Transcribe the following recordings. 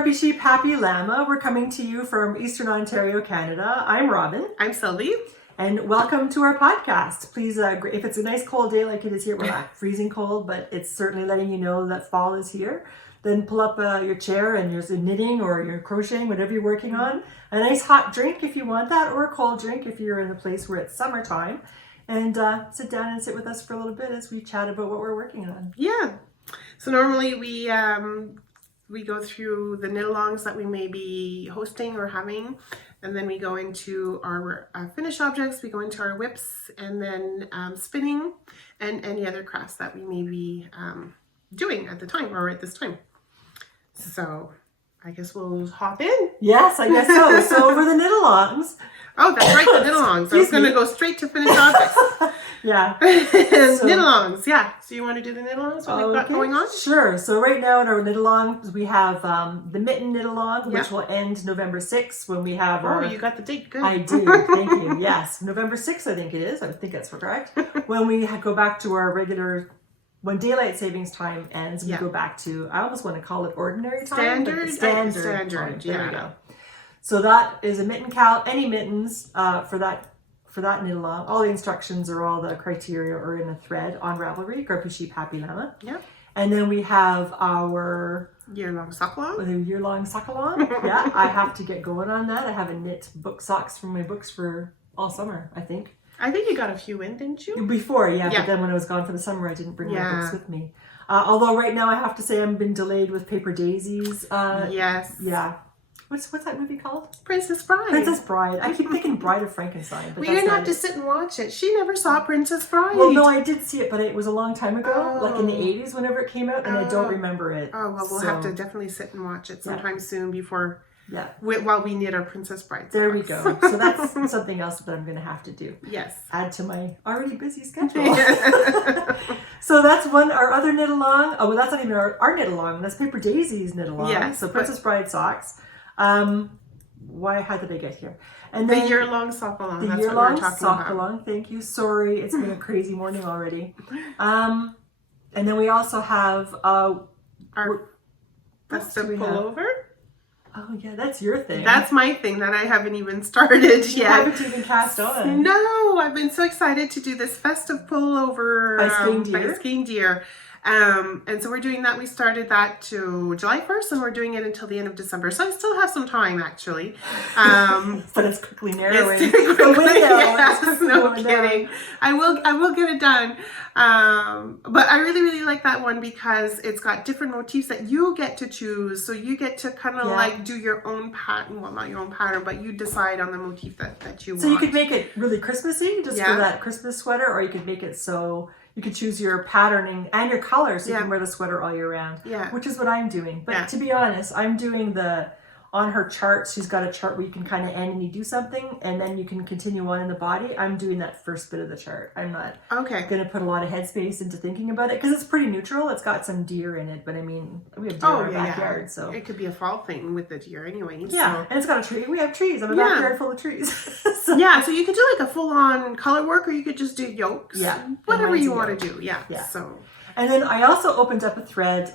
Grumpy Sheep, Happy Llama. We're coming to you from Eastern Ontario, Canada. I'm Robin. I'm Sylvie. And welcome to our podcast. Please, if it's a nice cold day like it is here, we're not freezing cold, but it's certainly letting you know that fall is here. Then pull up your chair and you're knitting or you're crocheting, whatever you're working on. A nice hot drink if you want that, or a cold drink if you're in a place where it's summertime. And sit down and sit with us for a little bit as we chat about what we're working on. Yeah. So normally we go through the knit-alongs that we may be hosting or having, and then we go into our finished objects, we go into our whips, and then spinning, and any other crafts that we may be doing at the time or at this time. So I guess we'll hop in. Yes, I guess so. So over the knit-alongs. Oh, that's right, the knit-alongs. I was going to go straight to finished objects. Yeah. Knit-alongs, yeah. So you want to do the knit-alongs? What we've got going on? Sure. So right now in our knit-alongs, we have the Mitten knit-along, which will end November 6th when we have our... Oh, you got the date. Good. I do. Thank you. Yes. November 6th, I think it is. I think that's correct. When we go back to our regular... When daylight savings time ends, we go back to, I almost want to call it ordinary time. Standard time. There we go. So that is a mitten KAL, any mittens for that knit along. All the instructions or all the criteria are in a thread on Ravelry, Grumpy Sheep, Happy Llama. Yeah. And then we have our year-long sock along. The year-long sock along. Yeah, I have to get going on that. I haven't knit book socks from my books for all summer, I think. I think you got a few in, didn't you? Before, yeah. But then when I was gone for the summer, I didn't bring my books with me. Although right now I have to say I've been delayed with Paper Daisies. Yes. Yeah. What's that movie called? Princess Bride. Princess Bride. I keep thinking Bride of Frankenstein. But you're going to have to sit and watch it. She never saw Princess Bride. Well, no, I did see it, but it was a long time ago, like in the 80s whenever it came out, and I don't remember it. Oh, well, we'll have to definitely sit and watch it sometime soon before... Yeah. While we knit our Princess Bride socks. There we go. So that's something else that I'm going to have to do. Yes. Add to my already busy schedule. So that's our other knit along. Oh, well, that's not even our knit along. That's Paper Daisy's knit along. Yes. So Princess Bride socks. How did I get here? And then the year-long sock along. The year-long sock along. Thank you. Sorry, it's been a crazy morning already. And then we also have our festive pullover. Oh yeah, that's your thing. That's my thing that I haven't even started yet. You haven't even cast on. No, I've been so excited to do this festive pullover by Skiing Deer. And so we're doing that. We started that to July 1st, and we're doing it until the end of December. So I still have some time, actually. But it's quickly narrowing the window. Yes, no kidding. I will get it done. But I really, really like that one because it's got different motifs that you get to choose. So you get to kind of like do your own pattern. Well, not your own pattern, but you decide on the motif that you want. So you could make it really Christmassy, just for that Christmas sweater, or you could make it so you could choose your patterning and your colors so you can wear the sweater all year round. Yeah. Which is what I'm doing. But to be honest, I'm doing on her chart, she's got a chart where you can kind of end and you do something and then you can continue on in the body. I'm doing that first bit of the chart. I'm not going to put a lot of headspace into thinking about it because it's pretty neutral. It's got some deer in it, but I mean, we have deer in our backyard. So it could be a fall thing with the deer anyway. Yeah, and it's got a tree. We have trees. I'm a backyard full of trees. So you could do like a full-on color work or you could just do yolks. Yeah. Whatever you want to do. Yeah. So. And then I also opened up a thread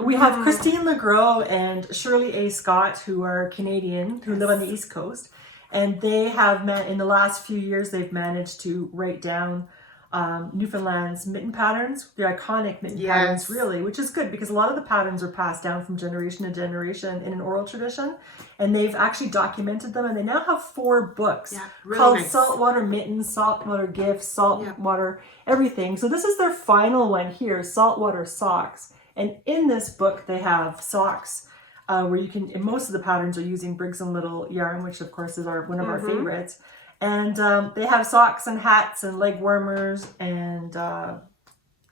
we have Christine Legros and Shirley A. Scott, who are Canadian, who live on the East Coast. And they have in the last few years, they've managed to write down Newfoundland's mitten patterns, the iconic mitten patterns, really, which is good because a lot of the patterns are passed down from generation to generation in an oral tradition. And they've actually documented them. And they now have 4 books called Saltwater Mittens, Saltwater Gifts, Saltwater Everything. So this is their final one here, Saltwater Socks. And in this book, they have socks where you can, and most of the patterns are using Briggs & Little yarn, which of course is one of our favorites. And they have socks and hats and leg warmers and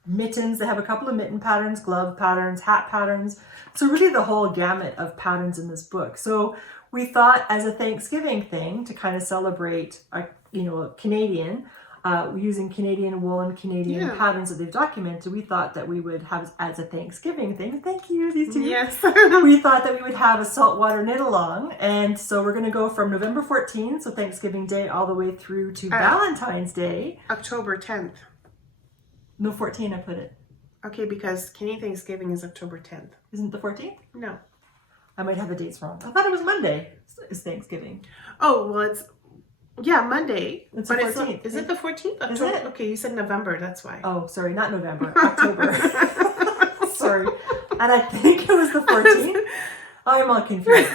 mittens. They have a couple of mitten patterns, glove patterns, hat patterns. So really the whole gamut of patterns in this book. So we thought as a Thanksgiving thing to kind of celebrate, a Canadian, using Canadian wool and Canadian patterns that they've documented, we thought that we would have, as a Thanksgiving thing, thank you, these two. Yes. We thought that we would have a saltwater knit along. And so we're going to go from November 14th, so Thanksgiving Day, all the way through to Valentine's Day. October 10th. No, 14 I put it. Okay, because Canadian Thanksgiving is October 10th. Isn't it the 14th? No. I might have the dates wrong. I thought it was Monday. Is Thanksgiving. Oh, well, it's Monday. It's but the it's 14th. is it the 14th? October? Is it? Okay, you said November. That's why. Oh, sorry, not November. October. Sorry. And I think it was the 14th. I'm all confused.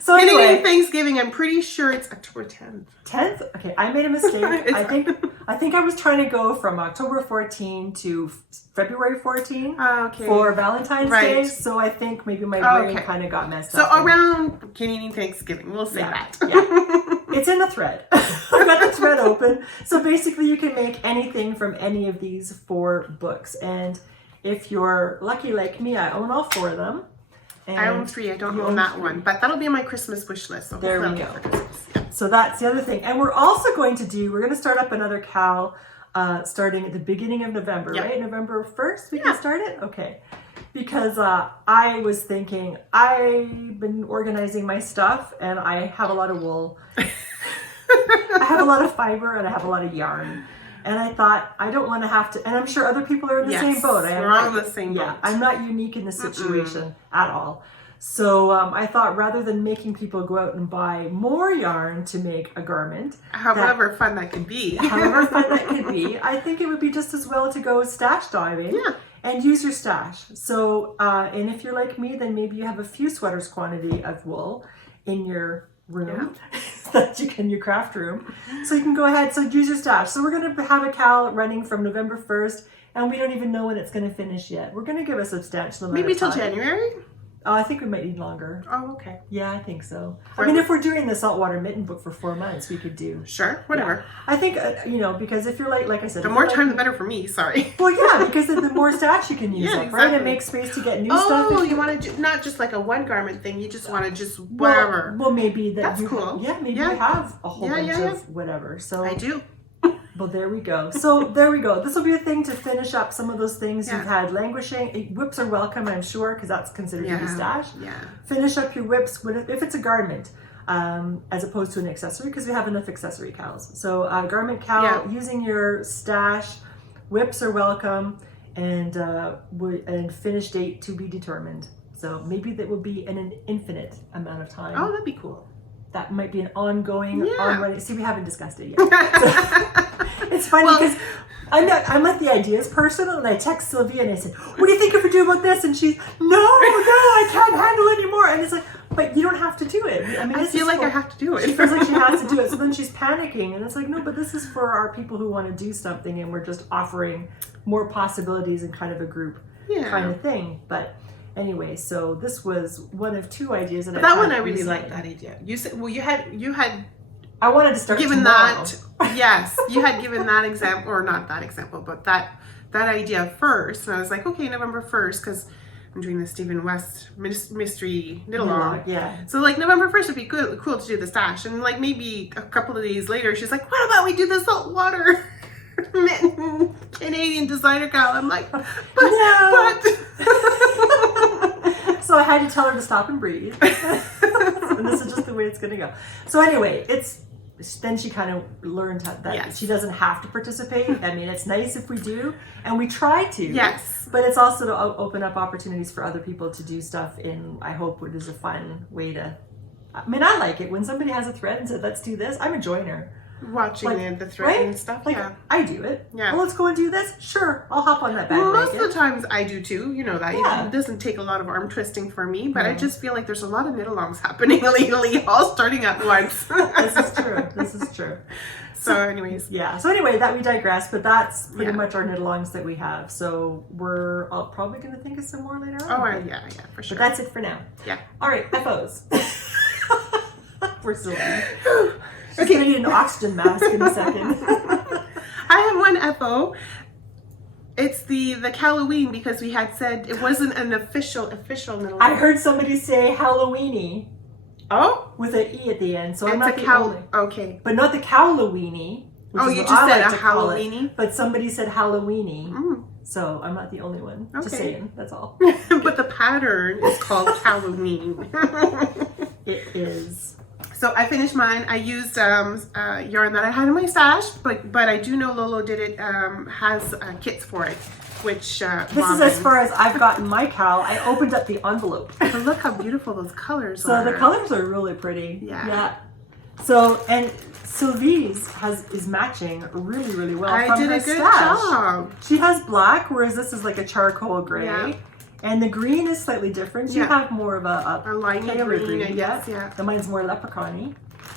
So Canadian anyway, Thanksgiving, I'm pretty sure it's October 10th. 10th? Okay, I made a mistake. I think I was trying to go from October 14 to February 14 Okay. for Valentine's Day. Right. So I think maybe my brain Okay. kind of got messed So up. around Canadian Thanksgiving, we'll say that. Yeah. It's in the thread. I've got the thread open. So basically you can make anything from any of these 4 books. And if you're lucky like me, I own all 4 of them. And I own 3. I don't own that one, but that'll be on my Christmas wish list. So there we hopefully go. I'll get for Christmas. Yeah. So that's the other thing. And we're also going to start up another KAL starting at the beginning of November, right? November 1st, we can start it? Okay. Because I was thinking, I've been organizing my stuff and I have a lot of wool. I have a lot of fiber and I have a lot of yarn. And I thought, I don't want to have to, and I'm sure other people are in the same boat. We're all in the same boat. Yeah, I'm not unique in this situation at all. So I thought rather than making people go out and buy more yarn to make a garment, however fun that could be, I think it would be just as well to go stash diving and use your stash. So, and if you're like me, then maybe you have a few sweaters quantity of wool in your room that you can, your craft room. So you can go ahead, so use your stash. So we're going to have a KAL running from November 1st, and we don't even know when it's going to finish yet. We're going to give a substantial amount maybe of time. till January. I think we might need longer. Oh, okay. Yeah, I think so. I mean, if we're doing the Saltwater Mitten book for 4 months, we could do. Sure, whatever. Yeah. I think, because if you're like I said. The more time, the better for me, sorry. Well, yeah, because the more stash you can use up, right? It makes space to get new stuff. Oh, you want to not just like a one garment thing, you just want to just whatever. Well, maybe that's cool. Yeah, maybe you have a whole bunch of whatever. So I do. Well, there we go. So there we go. This will be a thing to finish up some of those things you've had languishing. Whips are welcome, I'm sure, because that's considered to be stash. Yeah. Finish up your whips if it's a garment, as opposed to an accessory, because we have enough accessory KALs. So garment KAL, using your stash, whips are welcome, and finish date to be determined. So maybe that will be in an infinite amount of time. Oh, that'd be cool. That might be an ongoing. See, we haven't discussed it yet. So, it's funny because I'm like the ideas person, and I text Sylvia and I said, "What do you think if we do about this?" And she's, "No, I can't handle it anymore." And it's like, but you don't have to do it. I mean, I feel like I have to do it. She feels like she has to do it. So then she's panicking, and it's like, no, but this is for our people who want to do something, and we're just offering more possibilities in kind of a group kind of thing. But anyway, so this was one of 2 ideas that that one I really liked that idea. You said, well, you had. I wanted to start given tomorrow. that. Yes, you had given that example, or not that example, but that idea first, and I was like, okay, November 1st, because I'm doing the Stephen West mystery knit along. Yeah. So like November 1st would be cool to do the stash, and like maybe a couple of days later, she's like, what about we do the saltwater mitten Canadian designer KAL? I'm like, but. So I had to tell her to stop and breathe. And this is just the way it's going to go. So anyway, then she kind of learned that she doesn't have to participate. I mean, it's nice if we do, and we try to. Yes. But it's also to open up opportunities for other people to do stuff in, I hope, what is a fun way to. I mean, I like it when somebody has a thread and said, "Let's do this." I'm a joiner. Watching the thread and stuff. Like, I do it. Yeah. Well, let's go and do this. Sure, I'll hop on that bandwagon. Most of the times I do too. You know that. It doesn't take a lot of arm twisting for me, but I just feel like there's a lot of knit-alongs happening lately, all starting at once. This is true. So anyways. Yeah. So anyway, that we digress, but that's pretty much our knit-alongs that we have. So we're probably going to think of some more later on. Oh, yeah, for sure. But that's it for now. Yeah. All right, FOs. We're Sylvie. She's going to need an oxygen mask in a second. I have one FO. It's the Halloween, because we had said it wasn't an official knit-along. I heard somebody say Halloweeny. Oh? With an E at the end, so I'm it's not the only. Okay. But not the Halloweeny. Oh, you just said a Halloweeny? But somebody said Halloweeny. So I'm not the only one. Okay. Just saying, that's all. But the pattern is called Halloween. It is. So I finished mine. I used yarn that I had in my stash, but I do know Lolo did it, has kits for it, which this is as far as I've gotten my KAL. I opened up the envelope. But look how beautiful those colors So are. the colors are really pretty. Yeah. So these is matching really, really well. I from did her a good stash. job. She has black, whereas this is like a charcoal gray. Yeah. And the green is slightly different. You have more of a limey paler green, I guess, yeah. And mine's more leprechaun-y.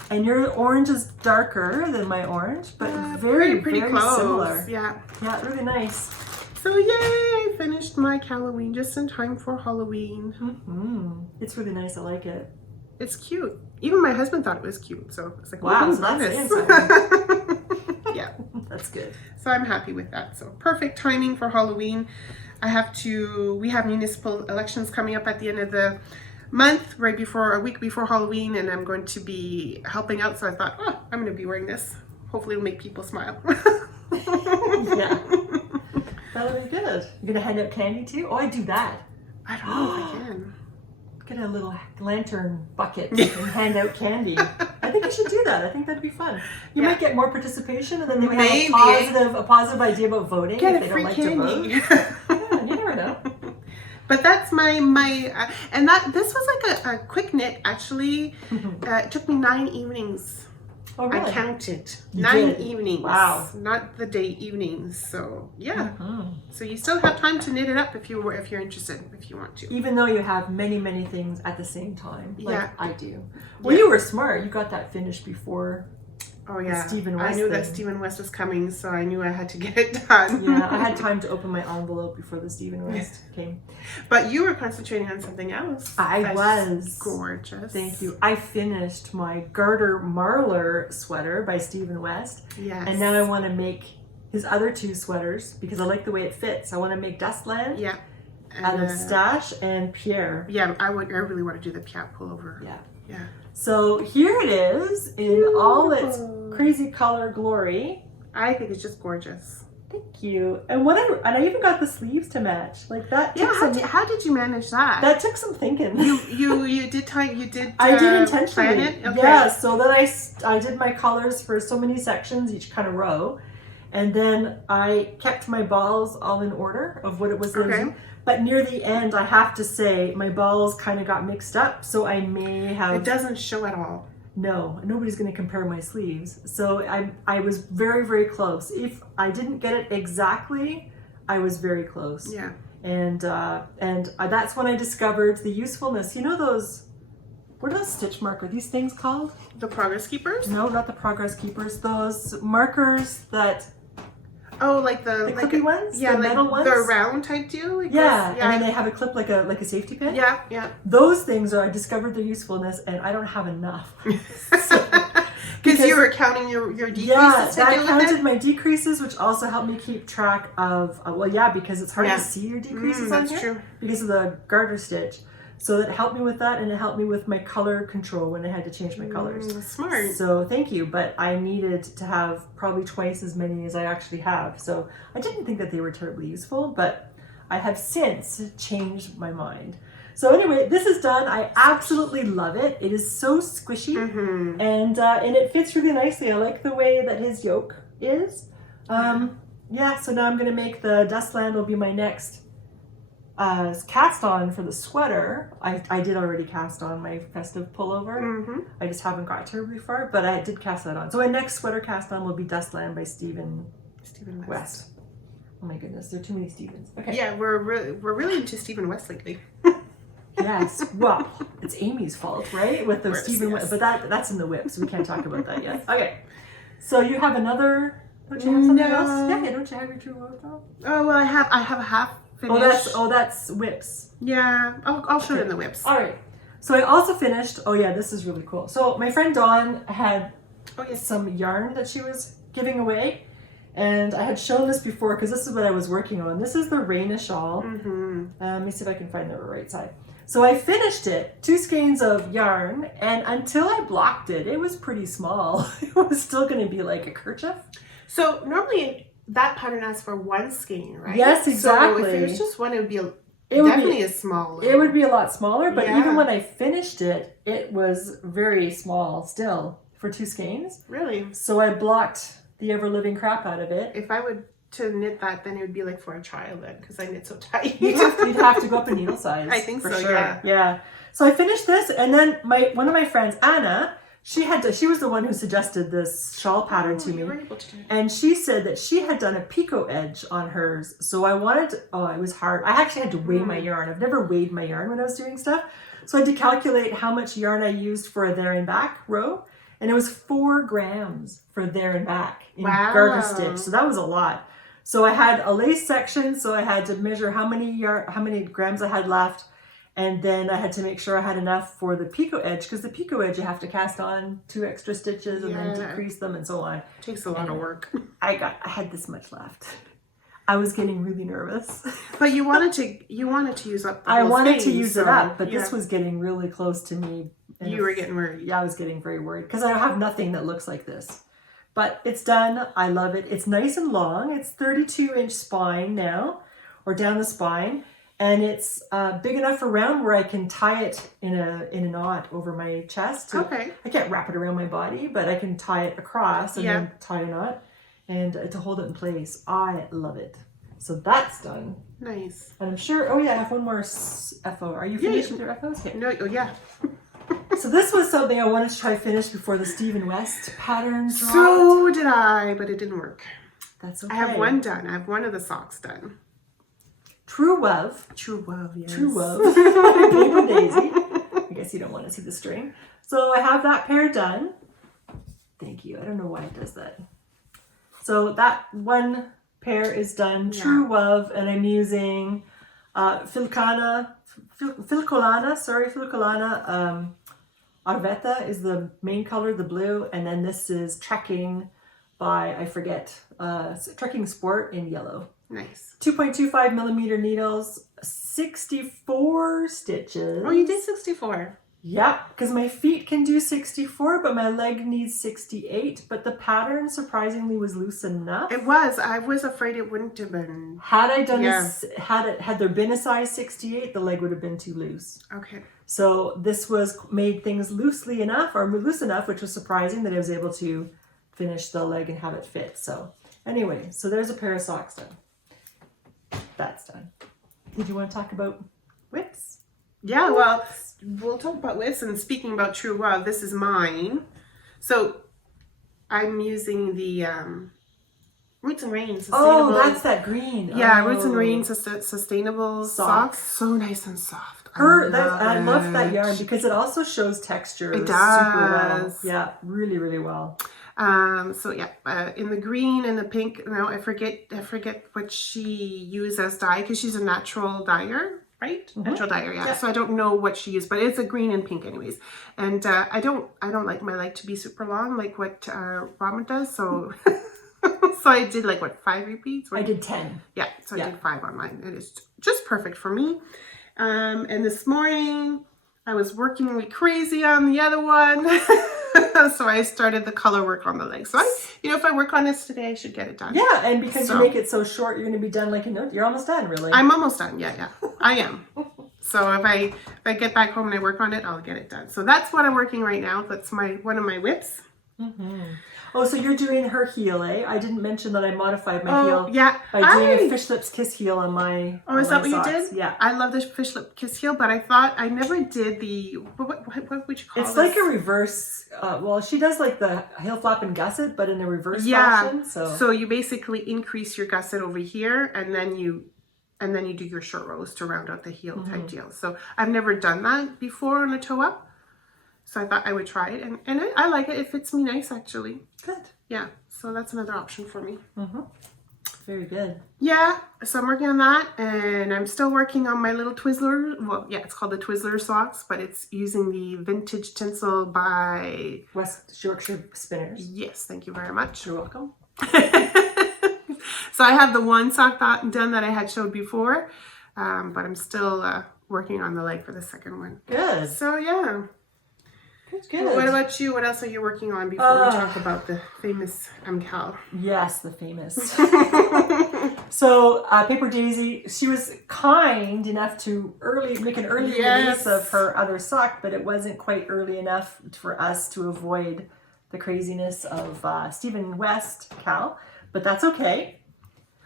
And your orange is darker than my orange, but pretty very close. similar. Yeah. Yeah, really nice. So yay! I finished my Halloween just in time for Halloween. It's really nice. I like it. It's cute. Even my husband thought it was cute. So it's like, wow, so that's saying something. Yeah. That's good. So I'm happy with that. So perfect timing for Halloween. We have municipal elections coming up at the end of the month, a week before Halloween, and I'm going to be helping out. So I thought, I'm going to be wearing this. Hopefully it'll make people smile. Yeah. That'll be good. You're going to hand out candy too? Oh, I do that. I don't know if I can. Get a little lantern bucket and hand out candy. I think you should do that. I think that'd be fun. You might get more participation, and then they may have a positive idea about voting Get if they don't like candy. to vote. Yeah, you never know. But that's my and this was like a quick knit actually. It took me 9 evenings. Oh, really? I counted You 9 did? evenings. Wow. Not the day evenings. So yeah. So you still have time to knit it up if you're interested, if you want to. Even though you have many things at the same time, like I do. Well, you were smart. You got that finished before. Oh yeah, Stephen West I knew that Stephen West was coming, so I knew I had to get it done. Yeah, I had time to open my envelope before the Stephen West came. But you were concentrating on something else. I was. Gorgeous. Thank you. I finished my Garter Marler sweater by Stephen West. Yes. And now I want to make his other 2 sweaters because I like the way it fits. I want to make Dustland out of Stash and Pierre. Yeah, I really want to do the Pierre pullover. Yeah. Yeah. So here it is in all its crazy color glory. I think it's just gorgeous. Thank you. And I even got the sleeves to match. Like that. Yeah. How did you manage that? That took some thinking. You did time. You did. I did intentionally. Plan it? Okay. Yeah. So then I did my colors for so many sections, each kind of row, and then I kept my balls all in order of what it was. Okay. But near the end, I have to say, my balls kind of got mixed up, so I may have... It doesn't show at all. No, nobody's going to compare my sleeves. So I was very close. If I didn't get it exactly, I was very close. Yeah. And that's when I discovered the usefulness. You know those... What are those stitch markers? These things called? The progress keepers? No, not the progress keepers. Those markers that... Oh, like the clippy ones? Yeah, the like metal ones? the round type deal? Like yeah, those? and then they have a clip like a safety pin. Yeah, yeah. Those things I discovered their usefulness, and I don't have enough. Because you were counting your decreases. Yeah, that counted my decreases, which also helped me keep track of, because it's hard to see your decreases on here. True. Because of the garter stitch. So it helped me with that, and it helped me with my color control when I had to change my colors. Smart. So thank you, but I needed to have probably twice as many as I actually have. So I didn't think that they were terribly useful, but I have since changed my mind. So anyway, this is done. I absolutely love it. It is so squishy, and it fits really nicely. I like the way that his yoke is. So now I'm going to make the Dustland will be my next cast on for the sweater. I did already cast on my festive pullover. I just haven't got terribly far, but I did cast that on. So my next sweater cast on will be Dustland by Stephen West. Oh my goodness, there are too many Stephens. Okay. Yeah, we're really into Stephen West lately. Yes. Well, it's Amy's fault, right? With those Stephen West, but that's in the whip, so we can't talk about that yet. Okay. So you have another? Don't you have something else? Yeah. Don't you have your true wardrobe? Oh well, I have a half. Finish. That's whips. Yeah, I'll show it in the whips. All right. So I also finished. Oh yeah, this is really cool. So my friend Dawn had some yarn that she was giving away, and I had shown this before because this is what I was working on. This is the Raina shawl. Let me see if I can find the right side. So I finished it, 2 skeins of yarn, and until I blocked it, it was pretty small. It was still going to be like a kerchief. So normally that pattern asks for 1 skein, right? Yes, exactly. So if it was just one, it would be It would definitely be, is small. it would be a lot smaller, but Yeah. even when I finished it, it was very small still for 2 skeins. Really? So I blocked the ever-living crap out of it. If I would to knit that, then it would be like for a child then, because I knit so tight. You'd have to go up in needle size. I think for so, sure. yeah. Yeah. So I finished this, and then one of my friends, Anna, she was the one who suggested this shawl pattern to me. You were able to do it. And she said that she had done a picot edge on hers. So I wanted to, it was hard. I actually had to weigh my yarn. I've never weighed my yarn when I was doing stuff. So I had to calculate how much yarn I used for a there and back row. And it was 4 grams for there and back in garter stitch. So that was a lot. So I had a lace section, so I had to measure how many grams I had left, and then I had to make sure I had enough for the picot edge, because the picot edge you have to cast on 2 extra stitches and then decrease them and so on. It takes a lot of work. I had this much left. I was getting really nervous. But you wanted to use up the I whole wanted thing, to use so, it up, but this was getting really close to me. And you were getting worried. Yeah, I was getting very worried because I have nothing that looks like this. But it's done. I love it. It's nice and long. It's 32-inch spine now, or down the spine, and it's big enough around where I can tie it in a knot over my chest. Okay. I can't wrap it around my body, but I can tie it across and then tie a knot and to hold it in place. I love it. So that's done. Nice. And I'm sure. Oh yeah, I have one more FO. Are you finished with your FOs? Okay. No. Oh yeah. So this was something I wanted to try finish before the Stephen West pattern dropped. So did I, but it didn't work. That's okay. I have one done. I have one of the socks done. True Love. True Love, yes. True Love. Paper Daisy. I guess you don't want to see the string. So I have that pair done. Thank you. I don't know why it does that. So that one pair is done. Yeah. True Love, and I'm using Filcolana. Arvetta is the main color, the blue, and then this is Trekking by, Trekking Sport in yellow. Nice. 2.25 millimeter needles, 64 stitches. Oh, you did 64. Yeah, because my feet can do 64, but my leg needs 68. But the pattern surprisingly was loose enough. It was. I was afraid it wouldn't have been. Had I done had there been a size 68, the leg would have been too loose. Okay. So this made things loose enough, which was surprising that I was able to finish the leg and have it fit. So anyway, so there's a pair of socks done. That's done. Did you want to talk about whips? Yeah, well, we'll talk about this. And speaking about True Love, this is mine. So I'm using the Roots and Rain Sustainable. Oh, that's that green. Yeah, Roots and Rain Sustainable Socks. So nice and soft. I love that yarn because it also shows texture. It super well. does. Yeah, really, really well. So yeah, in the green and the pink. No, I forget what she used as dye because she's a natural dyer. Right? Mm-hmm. Natural dyer, yeah. So I don't know what she used, but it's a green and pink anyways. And I don't like my leg to be super long like what Robin does. So so I did 5 repeats? I did 10. Yeah, so I did 5 on mine. It is just perfect for me. And this morning I was working like crazy on the other one. So I started the color work on the leg. So if I work on this today, I should get it done. Yeah, and because you make it so short, you're going to be done you're almost done, really. I'm almost done. Yeah, I am. So if I get back home and I work on it, I'll get it done. So that's what I'm working right now. That's one of my whips. Mm-hmm. Oh, so you're doing her heel, eh? I didn't mention that I modified my heel. Yeah. By doing a fish lips kiss heel on my. Oh, is that what socks. you did? Yeah. I love the fish lip kiss heel, but I thought I never did the what would you call it? It's like a reverse. Well, she does the heel flap and gusset, but in a reverse fashion. So you basically increase your gusset over here, and then you do your short rows to round out the heel type deal. So I've never done that before on a toe up. So I thought I would try it, and I like it. It fits me nice, actually. Good. Yeah, so that's another option for me. Mm-hmm. Very good. Yeah, so I'm working on that, and I'm still working on my little Twizzler. Well, yeah, it's called the Twizzler Socks, but it's using the vintage tinsel by West Yorkshire Spinners. Yes, thank you very much. You're welcome. So I have the one sock done that I had showed before, but I'm still working on the leg for the second one. Good. So yeah. Good. What about you? What else are you working on before we talk about the famous KAL? Yes, the famous. So Paper Daisy, she was kind enough to make an early release of her other sock, but it wasn't quite early enough for us to avoid the craziness of Stephen West KAL, but that's okay.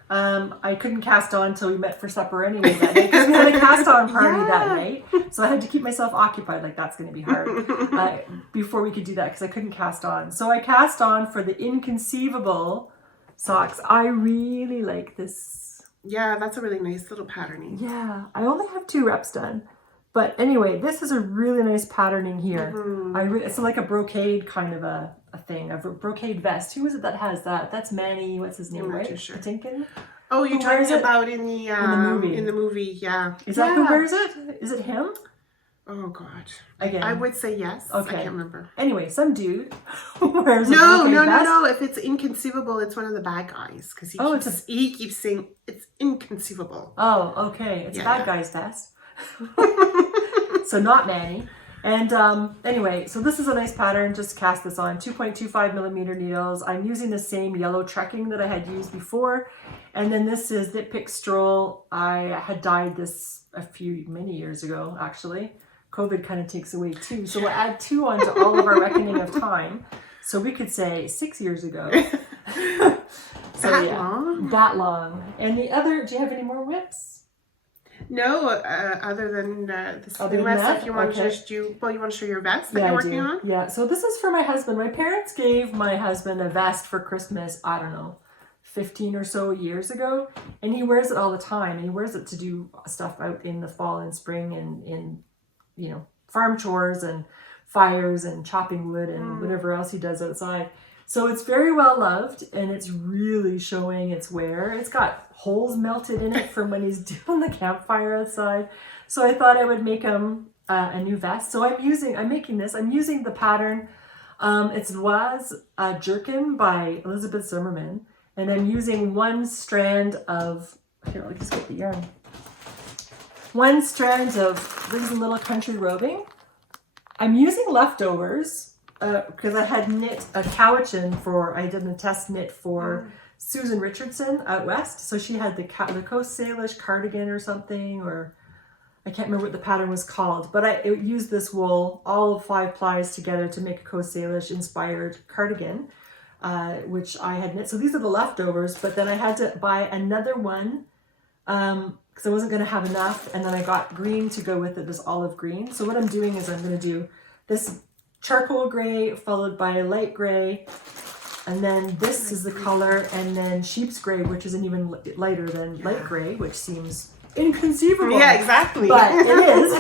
I couldn't cast on until we met for supper anyway that night because we had a cast on party that night. So I had to keep myself occupied, like that's going to be hard, before we could do that because I couldn't cast on. So I cast on for the Inconceivable socks. I really like this. Yeah, that's a really nice little patterning. Yeah, I only have 2 reps done. But anyway, this is a really nice patterning here. It's like a brocade kind of a thing, a brocade vest. Who is it that has that? That's Manny, what's his name, right? Sure. Patinkin? Oh, you're talking about in the movie. In the movie, yeah. Is that who wears it? Is it him? Oh God. Again. I would say yes. Okay. I can't remember. Anyway, some dude wears a No. vest. If it's Inconceivable, it's one of the bad guys because he keeps saying it's inconceivable. Oh, okay. It's a bad guy's vest. So not Manny. And anyway, so this is a nice pattern. Just cast this on 2.25 millimeter needles. I'm using the same yellow trekking that I had used before. And then this is Knit Pick Stroll. I had dyed this many years ago, actually. COVID kind of takes away 2. So we'll add 2 onto all of our reckoning of time. So we could say 6 years ago. Long? That long. And the other, do you have any more whips? No, other than this vest, if you want to just you want to show your vest that you're working on? Yeah, so this is for my husband. My parents gave my husband a vest for Christmas, I don't know, 15 or so years ago. And he wears it all the time. And he wears it to do stuff out in the fall and spring and in, farm chores and fires and chopping wood and whatever else he does outside. So it's very well loved and it's really showing its wear. It's got holes melted in it from when he's doing the campfire outside. So I thought I would make him a new vest. So I'm using the pattern. It's Loise Jerkin by Elizabeth Zimmerman. And I'm using one strand of, here, I'll just get the yarn. One strand of Reason Little Country Roving. I'm using leftovers. Because I had knit a cowichan I did a test knit for Susan Richardson out west. So she had the Coast Salish cardigan or something, or I can't remember what the pattern was called. But I used this wool, all of 5 plies together to make a Coast Salish inspired cardigan, which I had knit. So these are the leftovers, but then I had to buy another one because I wasn't going to have enough. And then I got green to go with it, this olive green. So what I'm doing is I'm going to do this charcoal gray followed by light gray, and then this is the color, and then sheep's gray, which is an even lighter than light gray, which seems inconceivable. Yeah, exactly. But it is.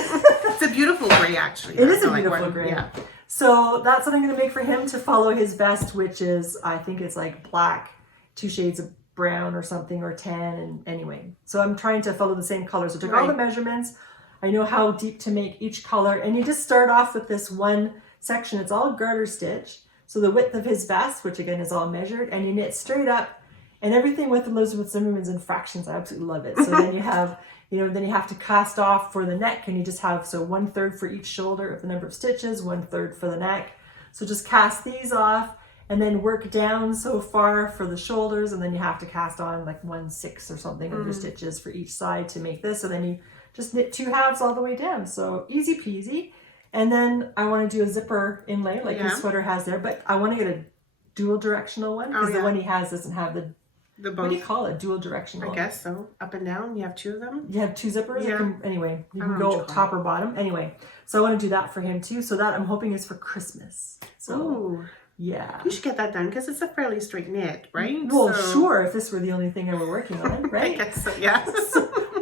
It's a beautiful gray, actually. It is a beautiful gray. Yeah. So that's what I'm going to make for him to follow his vest, which is, I think it's like black, 2 shades of brown or something, or tan, and anyway. So I'm trying to follow the same color. So I took all the measurements. I know how deep to make each color, and you just start off with this one section. It's all garter stitch, so the width of his vest, which again is all measured, and you knit straight up, and everything with Elizabeth Zimmerman's in fractions. I absolutely love it. So then you have, then you have to cast off for the neck, and you just have 1/3 for each shoulder of the number of stitches, 1/3 for the neck. So just cast these off, and then work down so far for the shoulders, and then you have to cast on like 1/6 or something of your stitches for each side to make this. So then you just knit 2 halves all the way down. So easy peasy. And then I want to do a zipper inlay like his sweater has there, but I want to get a dual directional one because the one he has doesn't have the both. What do you call it? Dual directional? I guess so. Up and down. You have 2 of them. You have 2 zippers. Yeah. Anyway, you can go top or bottom. Anyway, so I want to do that for him too. So that I'm hoping is for Christmas. So. Ooh. Yeah. You should get that done because it's a fairly straight knit, right? Well, sure. If this were the only thing I were working on, right? I guess so. Yeah.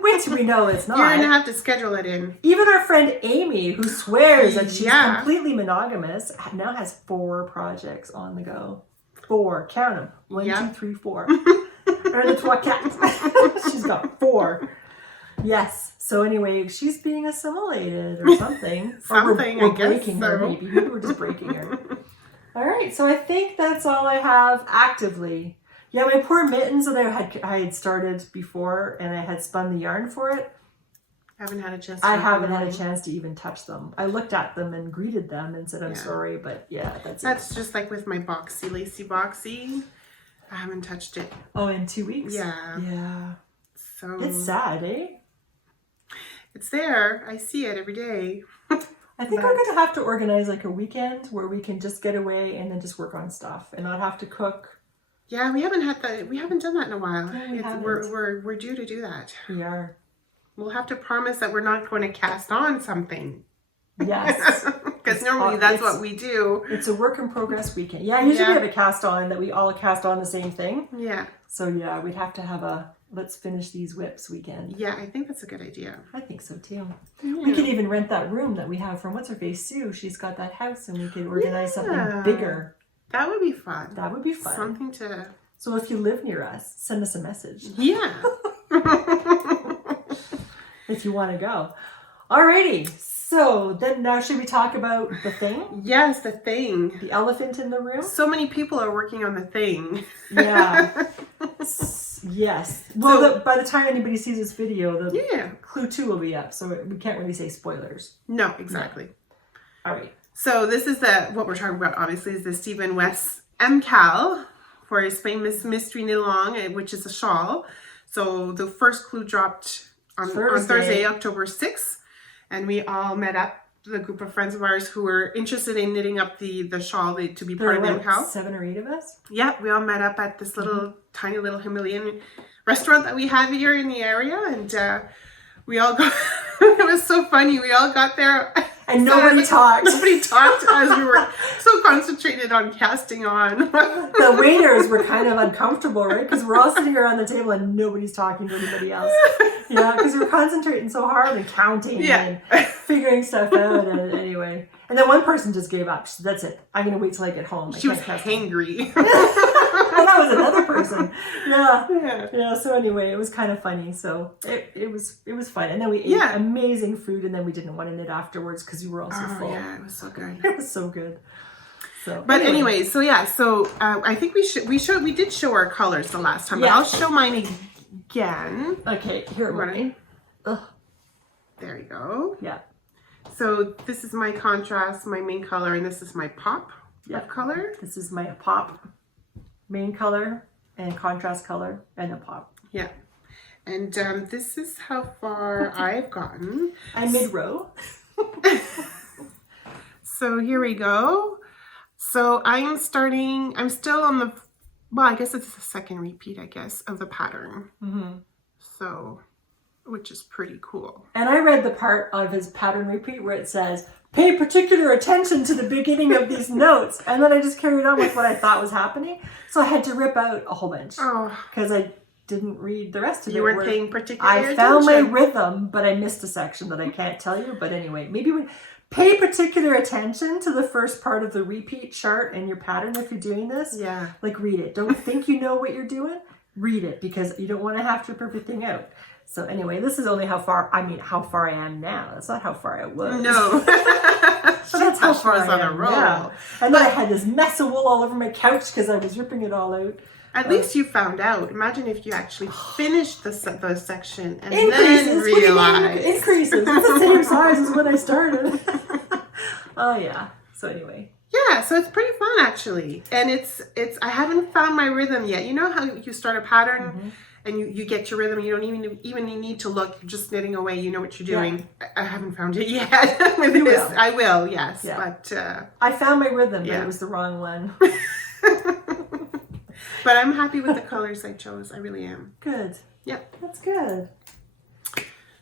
Which we know it's not. You're gonna have to schedule it in. Even our friend Amy, who swears that she's completely monogamous, now has 4 projects on the go. 4. Count them. 1, 2, 3, 4. Or the 3 cats. She's got 4. Yes. So anyway, she's being assimilated or something. Something, or we're breaking her, maybe. Maybe we're just breaking her. All right. So I think that's all I have actively. Yeah, my poor Mittens that I had started before, and I had spun the yarn for it. I haven't had a chance. I haven't had a chance to even touch them. I looked at them and greeted them and said, I'm sorry, but yeah, that's just like with my boxy, lacy boxy. I haven't touched it. Oh, in 2 weeks? Yeah. Yeah. So it's sad, eh? It's there. I see it every day. I think we're going to have to organize like a weekend where we can just get away and then just work on stuff and not have to cook. Yeah, we haven't done that in a while. No, we're due to do that. We are. We'll have to promise that we're not going to cast on something. Yes. Because normally that's what we do. It's a work in progress weekend. Yeah, usually we have a cast on that we all cast on the same thing. Yeah. So yeah, we'd have to have a let's finish these whips weekend. Yeah, I think that's a good idea. I think so too. Yeah. We could even rent that room that we have from what's her face, Sue. She's got that house and we could organize something bigger. That would be fun. That would be fun. Something to... So if you live near us, send us a message. Yeah. If you want to go. Alrighty. So then now should we talk about the thing? Yes, the thing. The elephant in the room? So many people are working on the thing. Yeah. Yes. Well, by the time anybody sees this video, the clue 2 will be up. So we can't really say spoilers. No, exactly. No. All right. So this is what we're talking about, obviously, is the Stephen West KAL for his famous mystery knit along, which is a shawl. So the first clue dropped on Thursday, October 6th. And we all met up, the group of friends of ours who were interested in knitting up the shawl to be part of the KAL. 7 or 8 of us? Yeah, we all met up at this little, tiny little Himalayan restaurant that we have here in the area. And we all got, it was so funny, we all got there. And nobody talked. Nobody talked as we were so concentrated on casting on. The waiters were kind of uncomfortable, right? Because we're all sitting around the table and nobody's talking to anybody else. Yeah, because we were concentrating so hard and counting and figuring stuff out. And anyway, and then one person just gave up. She said, "That's it. I'm going to wait till I get home." She was hangry. And that was another person. Yeah. So anyway, it was kind of funny. So it was fun. And then we ate amazing food, and then we didn't want to knit afterwards because we were also full. Yeah, it was so good. It was so good. So, but anyway, so I think we did show our colors the last time, but I'll show mine again. Okay, here mine. There you go. Yeah. So this is my contrast, my main color, and this is my pop of color. This is my pop main color and contrast color and a pop. Yeah. And this is how far I've gotten. I'm mid-row. So here we go. So I'm still on the, well, I guess it's the second repeat, I guess, of the pattern. So, which is pretty cool. And I read the part of his pattern repeat where it says, pay particular attention to the beginning of these notes. And then I just carried on with what I thought was happening. So I had to rip out a whole bunch because I didn't read the rest of it. You weren't paying particular attention. I found my rhythm, but I missed a section that I can't tell you. But anyway, maybe pay particular attention to the first part of the repeat chart and your pattern if you're doing this. Yeah. Like read it. Don't think you know what you're doing. Read it because you don't want to have to rip everything out. So anyway, this is only how far I am now. That's not how far I was. No. So that's how far I am now. And then I had this mess of wool all over my couch because I was ripping it all out. At least you found out. Imagine if you actually finished the section and then realized. Increases. It's the same size as when I started. Oh yeah. So anyway. Yeah, so it's pretty fun actually. And it's I haven't found my rhythm yet. You know how you start a pattern and you get your rhythm, you don't even need to look, you're just knitting away, you know what you're doing. I haven't found it yet with you this. will. I will, yes. Yeah. But I found my rhythm, but it was the wrong one. But I'm happy with the colors I chose. I really am. Good. Yeah. That's good.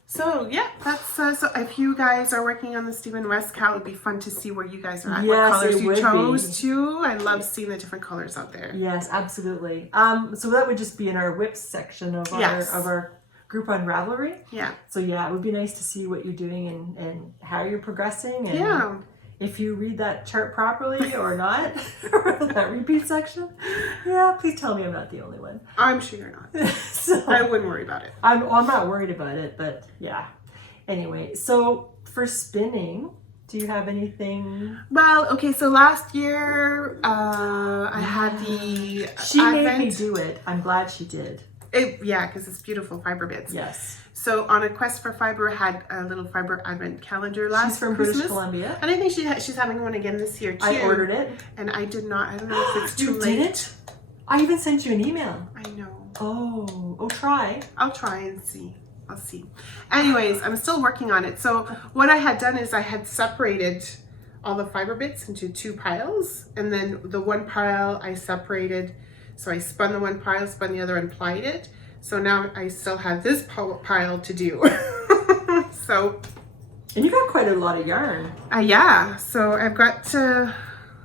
So yeah, that's so if you guys are working on the Stephen West KAL, it'd be fun to see where you guys are at, what colors you chose too. I love seeing the different colors out there. Yes, absolutely. So that would just be in our whips section of our group on Ravelry. Yeah. So yeah, it would be nice to see what you're doing and how you're progressing and if you read that chart properly or not, that repeat section. Yeah, please tell me I'm not the only one. I'm sure you're not. So, I wouldn't worry about it. I'm not worried about it, but yeah. Anyway, so for spinning, do you have anything? Well, okay, so last year I had the She made me do it. I'm glad she did. Yeah, because it's beautiful fiber bits. Yes. So on a quest for fiber, had a little fiber advent calendar last She's from Christmas. British Columbia. And I think she's having one again this year too. I ordered it. And I did not. I don't know if it's too You late. didn't? I even sent you an email. I know. Oh, try. I'll try and see. I'll see. Anyways, I'm still working on it. So what I had done is I had separated all the fiber bits into 2 piles, and then the one pile I separated. So I spun the one pile, spun the other, and plied it. So now I still have this pile to do. So. And you got quite a lot of yarn. Yeah. So I've got a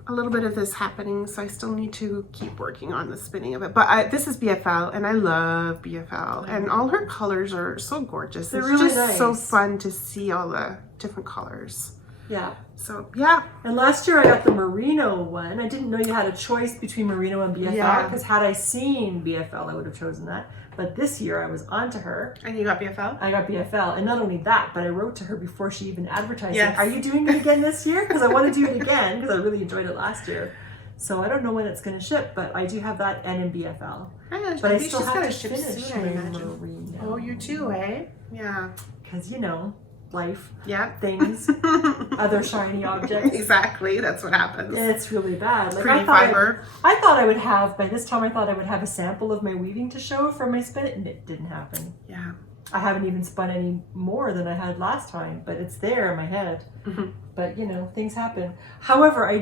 little bit of this happening, so I still need to keep working on the spinning of it. But this is BFL, and I love BFL, and all her colors are so gorgeous. They're It's really just nice. so fun to see all the different colors. Yeah. So yeah. And last year I got the merino one. I didn't know you had a choice between merino and BFL, because had I seen BFL, I would have chosen that. But this year I was onto her. And you got BFL? I got BFL. And not only that, but I wrote to her before she even advertised Yes. it. Are you doing it again this year? Because I want to do it again, because I really enjoyed it last year. So I don't know when it's going to ship, but I do have that and in BFL. But I think still she's have gotta to ship finish soon, I my imagine. merino. Oh, you too, eh? Yeah. Because, you know, life, Yeah. things, other shiny objects. Exactly. That's what happens. It's really bad. Like, Pretty fiber. I thought I would have, by this time I thought I would have a sample of my weaving to show from my spin, and it didn't happen. Yeah. I haven't even spun any more than I had last time, but it's there in my head. But, you know, things happen. However, I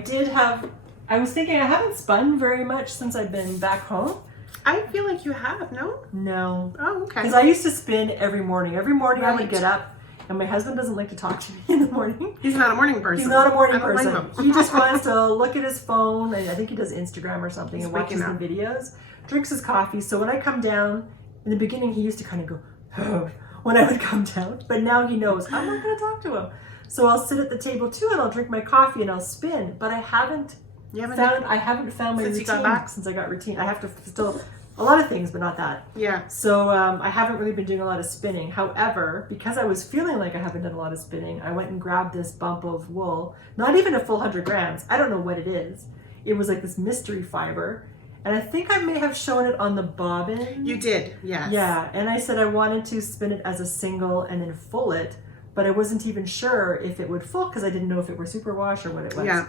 was thinking I haven't spun very much since I've been back home. I feel like you have, no? No. Oh, okay. Because I used to spin every morning. Every morning I would Right. get up, and my husband doesn't like to talk to me in the morning. He's not a morning person. He's not a morning I don't blame person. him. He just wants to look at his phone, and I think he does Instagram or something, He's and watches waking the videos, drinks his coffee. So when I come down, in the beginning he used to kind of go, when I would come down, but now he knows I'm not going to talk to him. So I'll sit at the table too, and I'll drink my coffee, and I'll spin. But I haven't found my Since you got routine back? since I got routine. I have to still a lot of things, but not that. Yeah. So I haven't really been doing a lot of spinning. However, because I was feeling like I haven't done a lot of spinning, I went and grabbed this bump of wool, not even a full 100 grams. I don't know what it is. It was like this mystery fiber. And I think I may have shown it on the bobbin. You did, yes. Yeah, and I said I wanted to spin it as a single and then full it, but I wasn't even sure if it would full because I didn't know if it were superwash or what it was. Yeah.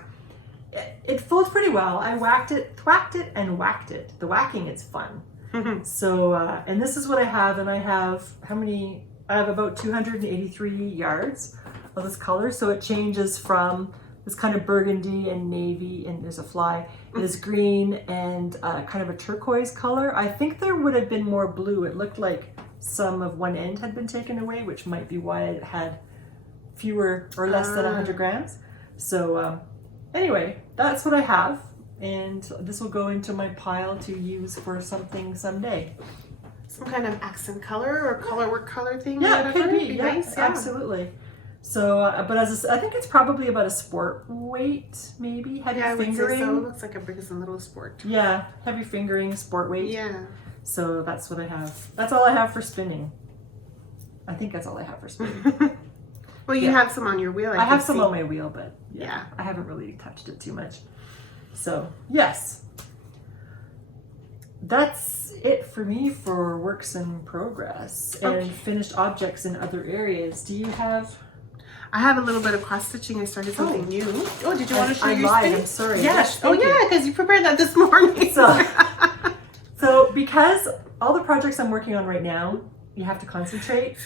It folds pretty well. I thwacked it, and whacked it. The whacking is fun. So, and this is what I have, and I have, I have about 283 yards of this color, so it changes from this kind of burgundy and navy, and there's a fly, it is green and kind of a turquoise color. I think there would have been more blue. It looked like some of one end had been taken away, which might be why it had fewer or less than 100 grams. So anyway, that's what I have, and this will go into my pile to use for something someday. Some kind of accent color or color thing. Yeah, it could It'd be. Yeah, nice. Yeah. Absolutely. So, but I think it's probably about a sport weight, maybe heavy Yeah, I would say fingering. so. It looks like a biggest and little sport. Yeah, heavy fingering, sport weight. Yeah. So that's what I have. That's all I have for spinning. I think that's all I have for spinning. Well, you have some on your wheel. I have some on my wheel, but Yeah. I haven't really touched it too much. So yes, that's it for me for works in progress and finished objects in other areas. Do you have? I have a little bit of cross stitching. I started something new. Oh, did you want to show I your lied. spinning? I'm sorry. Yes. Thank Oh, you. yeah, because you prepared that this morning. So because all the projects I'm working on right now, you have to concentrate.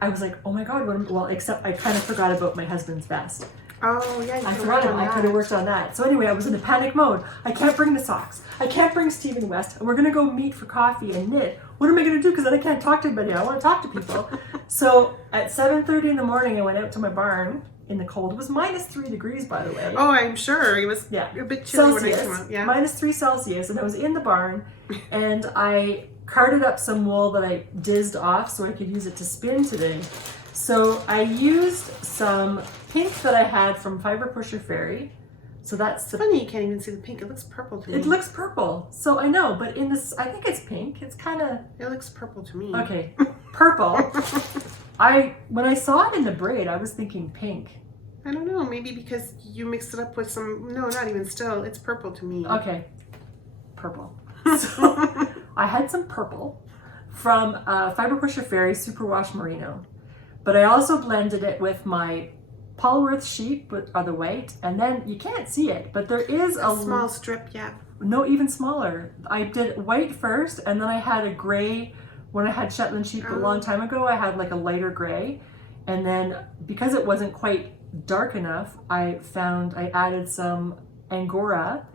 I was like, oh my God, except I kind of forgot about my husband's vest. Oh, yeah, you I could forgot work him. on I that. could have worked on that. So anyway, I was in a panic mode. I can't bring the socks. I can't bring Stephen West. And we're going to go meet for coffee and knit. What am I going to do? Because then I can't talk to anybody. I want to talk to people. So at 7:30 in the morning, I went out to my barn in the cold. It was -3 degrees, by the way. Oh, I'm sure. It was a bit chilly when I came out. Yeah. -3 Celsius. And I was in the barn, and I carted up some wool that I dizzed off so I could use it to spin today. So I used some pink that I had from Fiber Pusher Fairy. So that's the Funny, you can't even see the pink. It looks purple to me. It looks purple. So I know, but in this, I think it's pink. It's kind of It looks purple to me. okay. Purple. When I saw it in the braid, I was thinking pink. I don't know. Maybe because you mixed it up with some. No, not even still. It's purple to me. Okay, purple. So I had some purple from Fibre Pusher Fairy Superwash Merino, but I also blended it with my Polworth sheep with the white, and then you can't see it, but there is a small strip, yeah. No, even smaller. I did white first, and then I had a gray. When I had Shetland sheep a long time ago, I had like a lighter gray, and then because it wasn't quite dark enough, I added some Angora,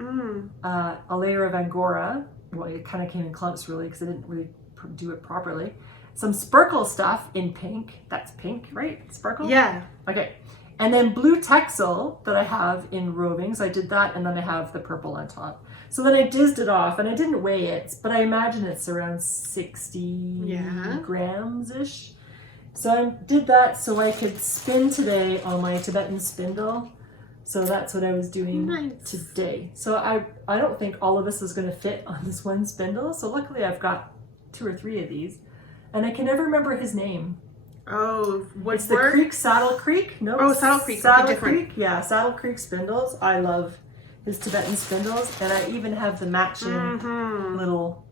a layer of Angora. Well, it kind of came in clumps really because I didn't really do it properly. Some sparkle stuff in pink. That's pink, right? Sparkle? Yeah. Okay. And then blue Texel that I have in rovings. I did that, and then I have the purple on top. So then I dizzed it off, and I didn't weigh it, but I imagine it's around 60 grams-ish. So I did that so I could spin today on my Tibetan spindle. So that's what I was doing today. So I don't think all of this is going to fit on this one spindle. So luckily I've got 2 or 3 of these. And I can never remember his name. Oh, what's the Creek, Saddle Creek? No. Oh, Saddle Creek. Saddle Creek, yeah. Saddle Creek spindles. I love his Tibetan spindles. And I even have the matching little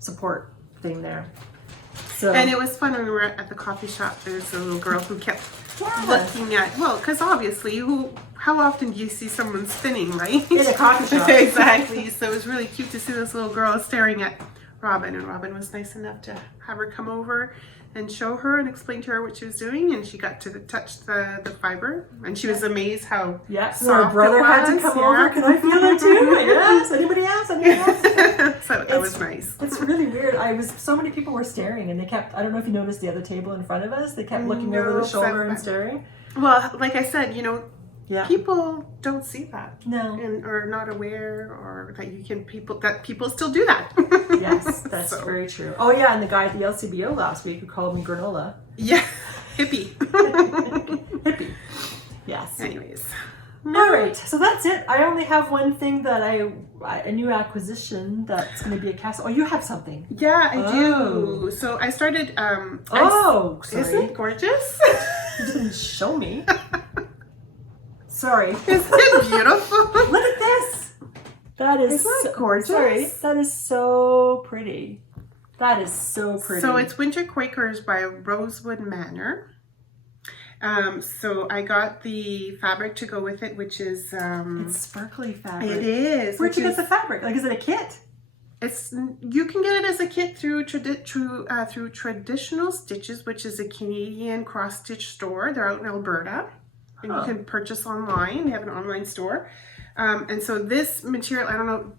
support thing there. So. And it was fun when we were at the coffee shop. There's a little girl who kept looking at, well, because obviously, how often do you see someone spinning, right? In a coffee shop. Exactly. So it was really cute to see this little girl staring at Robin, and Robin was nice enough to have her come over and show her and explain to her what she was doing, and she got to touch the fiber, and she was amazed how so her brother had to come over. Can I feel it too? Yes. Anybody else? So that was nice. It's really weird. So many people were staring, and they kept, I don't know if you noticed the other table in front of us, they kept looking over the shoulder and staring. Well, like I said, people don't see that. No. And are not aware, or that people still do that. Yes, that's very true. Oh yeah, and the guy at the LCBO last week who called me granola. Yeah, hippie. Hippie. Yes. Anyways. All right, so that's it. I only have one thing that a new acquisition that's going to be a cast. Oh, you have something. Yeah, I do. So I started. Sorry. Isn't it gorgeous? You didn't show me. Sorry. Isn't it beautiful? Look at this. That is Isn't that gorgeous? Sorry, that is so pretty. That is so pretty. So it's Winter Quakers by Rosewood Manor. So I got the fabric to go with it, which is it's sparkly fabric. It is. Where'd you get the fabric? Like, is it a kit? You can get it as a kit through Traditional Stitches, which is a Canadian cross stitch store. They're out in Alberta, and you can purchase online. They have an online store. And so this material, I don't know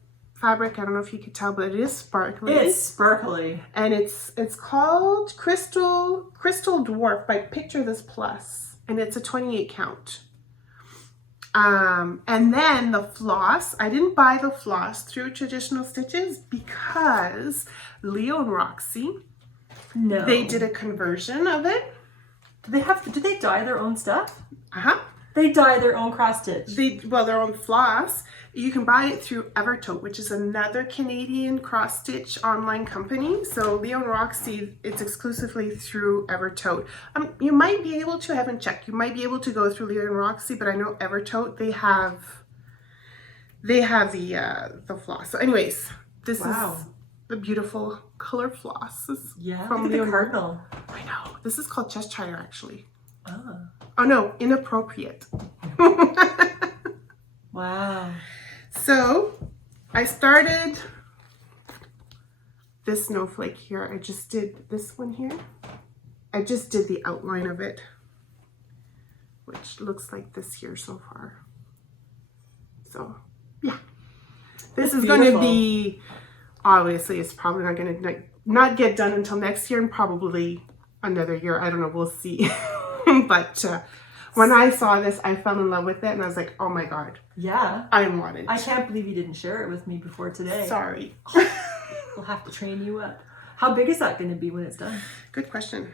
if you could tell, but it is sparkly. It's sparkly. And it's called Crystal Dwarf by Picture This Plus. And it's a 28 count. And then the floss, I didn't buy the floss through Traditional Stitches because Leo and Roxy, they did a conversion of it. Do they dye their own stuff? Uh-huh. They dye their own cross stitch. Their own floss. You can buy it through Evertote, which is another Canadian cross stitch online company. So Leo and Roxy, it's exclusively through Evertote. You might be able to, I haven't checked, you might be able to go through Leo and Roxy, but I know Evertote, they have the floss. So anyways, this is the beautiful color floss. From Leo Cardinal. I know. This is called Cheshire, actually. Ah. Oh no, inappropriate. Wow. So I started this snowflake here. I just did this one here. I just did the outline of it, which looks like this here so far. So yeah, this is going to be, obviously it's probably not going to not get done until next year, and probably another year. I don't know, we'll see. But when I saw this, I fell in love with it, and I was like, oh my God. Yeah. I want it. I can't believe you didn't share it with me before today. Sorry. We'll have to train you up. How big is that going to be when it's done? Good question.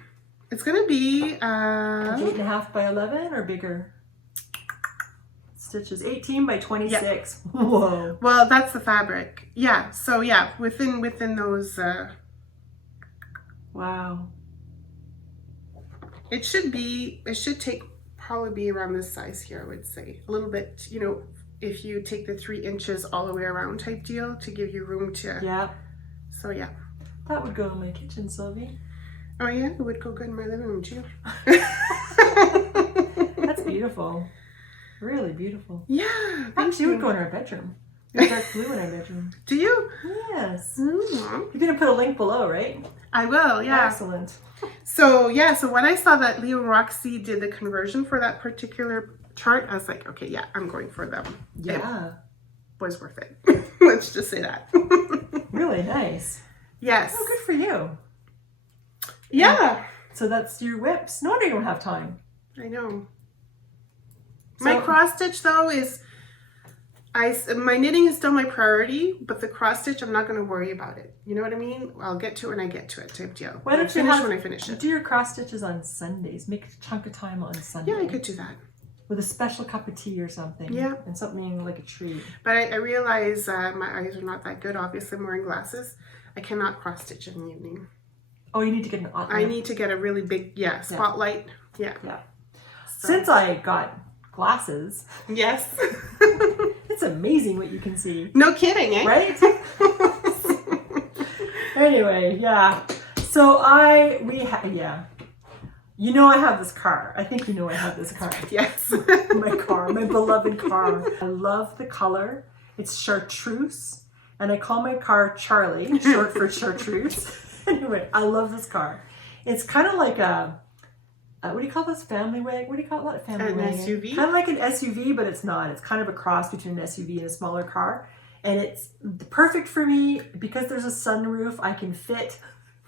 It's going to be... like 8.5 by 11 or bigger? Stitches 18 by 26. Yeah. Whoa. Well, that's the fabric. Yeah. So yeah, within those... Wow. It should probably be around this size here, I would say. A little bit, if you take the 3 inches all the way around type deal to give you room to... Yeah. So yeah. That would go in my kitchen, Sylvie. Oh yeah, it would go good in my living room too. That's beautiful. Really beautiful. Yeah. Actually, it would go in our bedroom. There's dark blue in our bedroom. Do you? Yes. Mm-hmm. You're going to put a link below, right? I will, yeah. Excellent. So when I saw that Leo and Roxy did the conversion for that particular chart, I was like, okay, yeah, I'm going for them. Yeah. It was worth it. Let's just say that. Really nice. Yes. Oh, good for you. Yeah. So that's your whips. No wonder you don't have time. I know. So, My cross stitch though is, my knitting is still my priority, but the cross stitch, I'm not going to worry about it. You know what I mean? I'll get to it when I get to it, type deal. Why don't you finish when I finish it? Do your cross stitches on Sundays. Make a chunk of time on Sunday. Yeah, I could do that. With a special cup of tea or something. Yeah. And something like a treat. But I realize my eyes are not that good. Obviously, I'm wearing glasses. I cannot cross stitch in the evening. Oh, you need to get an I need to get a really big, spotlight. Yeah. So. Since I got glasses. Yes. It's amazing what you can see. No kidding, eh? Right? Anyway, yeah. So you know I have this car. I think you know I have this car. Yes. My car, my beloved car. I love the color. It's chartreuse. And I call my car Charlie, short for chartreuse. Anyway, I love this car. It's kind of like a, what do you call this? Family wagon? What do you call it? Family wagon. SUV? Kind of like an SUV, but it's not. It's kind of a cross between an SUV and a smaller car. And it's perfect for me because there's a sunroof. I can fit.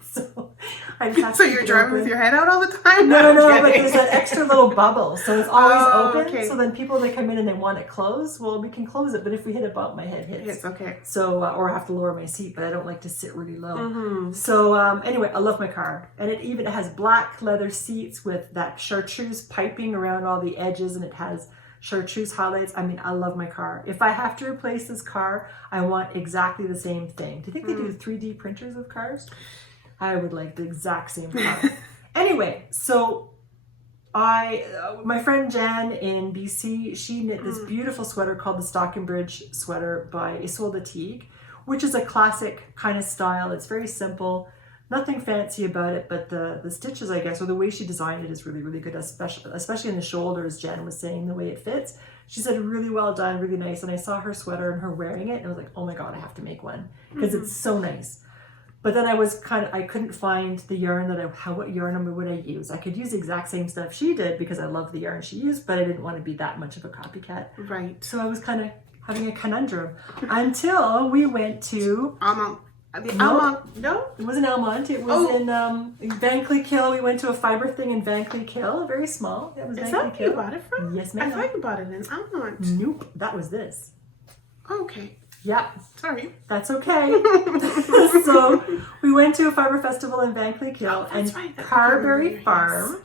So I just have So to you're keep it driving open. with your head out all the time? No, but there's that extra little bubble. So it's always open. Okay. So then people that come in and they want it closed, well, we can close it. But if we hit a bump, my head hits. Yes, okay. So, or I have to lower my seat, but I don't like to sit really low. Mm-hmm. So anyway, I love my car. And it even has black leather seats with that chartreuse piping around all the edges, and it has chartreuse highlights. I mean, I love my car. If I have to replace this car, I want exactly the same thing. Do you think they do 3D printers of cars? I would like the exact same car. Anyway, so my friend Jan in BC, she knit this beautiful sweater called the Stockbridge sweater by Isolde Teague, which is a classic kind of style. It's very simple, nothing fancy about it, but the stitches, I guess, or the way she designed it is really, really good, especially in the shoulders. Jan was saying the way it fits. She said really well done, really nice. And I saw her sweater and her wearing it, and I was like, oh my God, I have to make one because it's so nice. But then I couldn't find the yarn what yarn number would I use? I could use the exact same stuff she did because I love the yarn she used, but I didn't want to be that much of a copycat. Right. So I was kind of having a conundrum until we went to... No? It wasn't Almont. It was in Van Cleek Hill. We went to a fibre thing in Van Cleek Hill, very small. That was Is Van that Cleek where you Hill. bought it from? Yes, ma'am. I thought you bought it in Almont. Nope, that was this. Okay. Yeah. Sorry. That's okay. So we went to a fibre festival in Van Cleek Hill and Carberry Farm. Yes.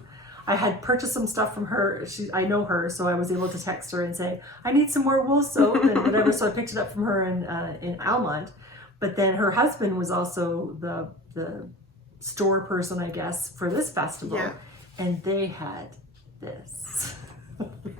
I had purchased some stuff from her. I know her, so I was able to text her and say, I need some more wool soap and whatever. So I picked it up from her in Almont. But then her husband was also the store person, I guess, for this festival. Yeah. And they had this.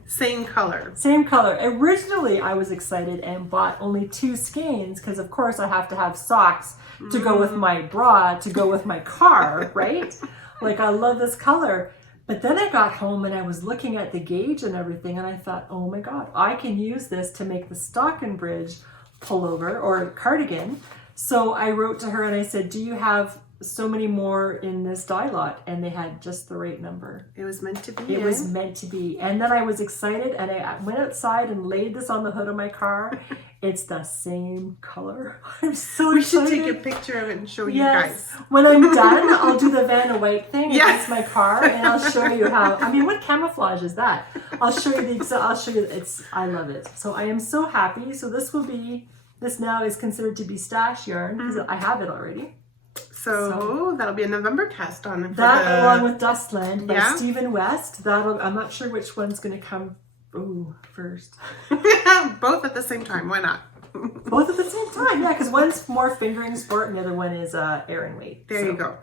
Same color. Same color. Originally, I was excited and bought only 2 skeins because, of course, I have to have socks to go with my bra, to go with my car, right? Like, I love this color. But then I got home and I was looking at the gauge and everything, and I thought, oh my God, I can use this to make the Stockbridge pullover or cardigan. So I wrote to her and I said, do you have so many more in this dye lot? And they had just the right number. It was meant to be. It was meant to be. And then I was excited and I went outside and laid this on the hood of my car. It's the same color. I'm so excited. We should take a picture of it and show you guys. When I'm done, I'll do the Vanna White thing against my car, and I'll show you how. I mean, what camouflage is that? I'll show you I love it. So I am so happy. So this now is considered to be stash yarn because I have it already. So that'll be a November cast on it. Along with Dustland by Stephen West. I'm not sure which one's going to come first. Both at the same time. Why not? Both at the same time, yeah, because one's more fingering sport and the other one is Aran weight. There you go.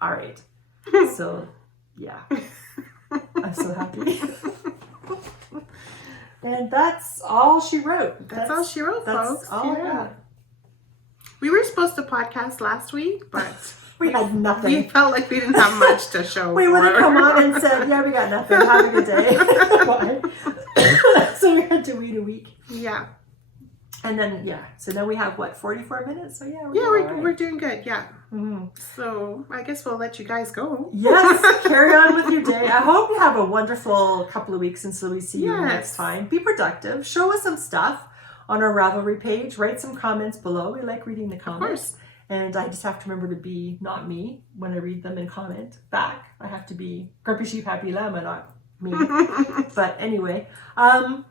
All right. So, yeah. I'm so happy. And that's all she wrote. That's all she wrote, folks. That's all I got. We were supposed to podcast last week, but We had nothing. we felt like we didn't have much to show. We would have come on and said, yeah, we got nothing. Have a good day. Bye. So we had to wait a week. Yeah. And then, yeah. So now we have, what, 44 minutes? So yeah, We're doing good. Yeah. Mm-hmm. So I guess we'll let you guys go. Yes, carry on with your day. I hope you have a wonderful couple of weeks until we see you next time. Be productive. Show us some stuff on our Ravelry page. Write some comments below. We like reading the comments. Of course. And I just have to remember to be not me when I read them and comment back. I have to be grumpy sheep, happy llama, not me. But anyway,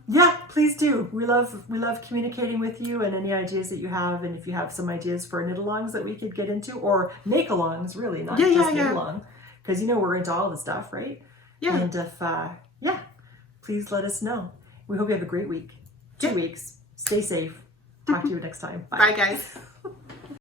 yeah, please do. We love communicating with you and any ideas that you have. And if you have some ideas for knit-alongs that we could get into, or make-alongs, really, not just knit-along, because we're into all the stuff, right? Yeah. And if please let us know. We hope you have a great week. 2 weeks. Stay safe. Talk to you next time. Bye. Bye, guys.